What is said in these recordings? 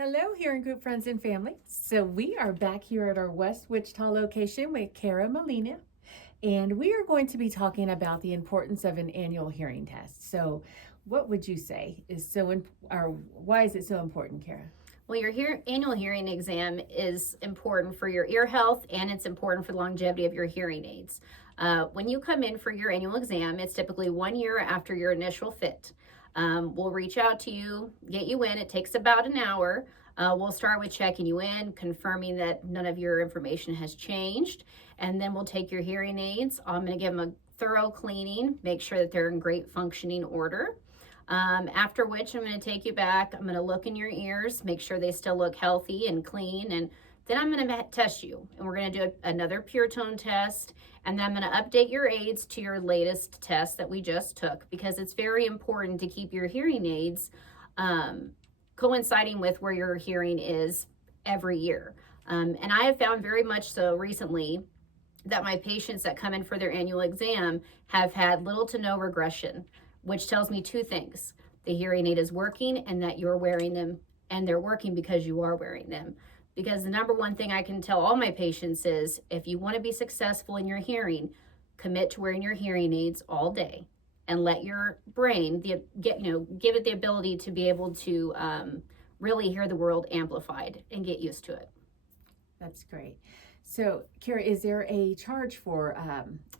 Hello, hearing group friends and family. So we are back here at our West Wichita location with Kara Molina, and we are going to be talking about the importance of an annual hearing test. So, what would you say is or why is it so important, Kara? Well, your annual hearing exam is important for your ear health and it's important for the longevity of your hearing aids. When you come in for your annual exam, it's typically 1 year after your initial fit. We'll reach out to you, get you in. It takes about an hour. We'll start with checking you in, confirming that none of your information has changed, and then we'll take your hearing aids. I'm going to give them a thorough cleaning, make sure that they're in great functioning order. After which I'm going to take you back. I'm going to look in your ears, make sure they still look healthy and clean, and then I'm going to test you. And we're going to do another pure tone test, and then I'm going to update your aids to your latest test that we just took, because it's very important to keep your hearing aids coinciding with where your hearing is every year. And I have found very much so recently that my patients that come in for their annual exam have had little to no regression, which tells me two things. The hearing aid is working and that you're wearing them, and they're working because you are wearing them. Because the number one thing I can tell all my patients is, if you want to be successful in your hearing, commit to wearing your hearing aids all day and let your brain give it the ability to be able to really hear the world amplified and get used to it. That's great. So, Kara, is there a charge for?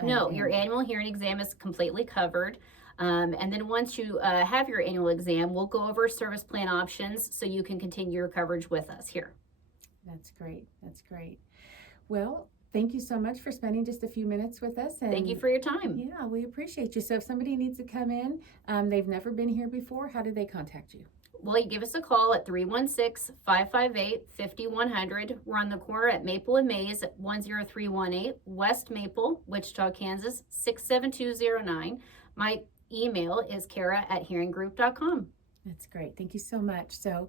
No, your annual hearing exam is completely covered. And then once you have your annual exam, we'll go over service plan options so you can continue your coverage with us here. That's great. That's great. Well, thank you so much for spending just a few minutes with us. And thank you for your time. Yeah, we appreciate you. So if somebody needs to come in, they've never been here before, how do they contact you? Well, you give us a call at 316-558-5100. We're on the corner at Maple and Mays at 10318 West Maple, Wichita, Kansas, 67209. My email is kara@hearinggroup.com. That's great. Thank you so much. So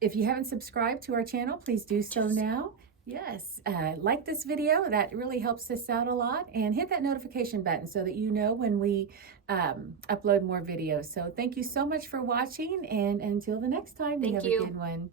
if you haven't subscribed to our channel, please do so now. Yes, like this video. That really helps us out a lot. And hit that notification button so that you know when we upload more videos. So thank you so much for watching. And until the next time, Thank you have you. a good one.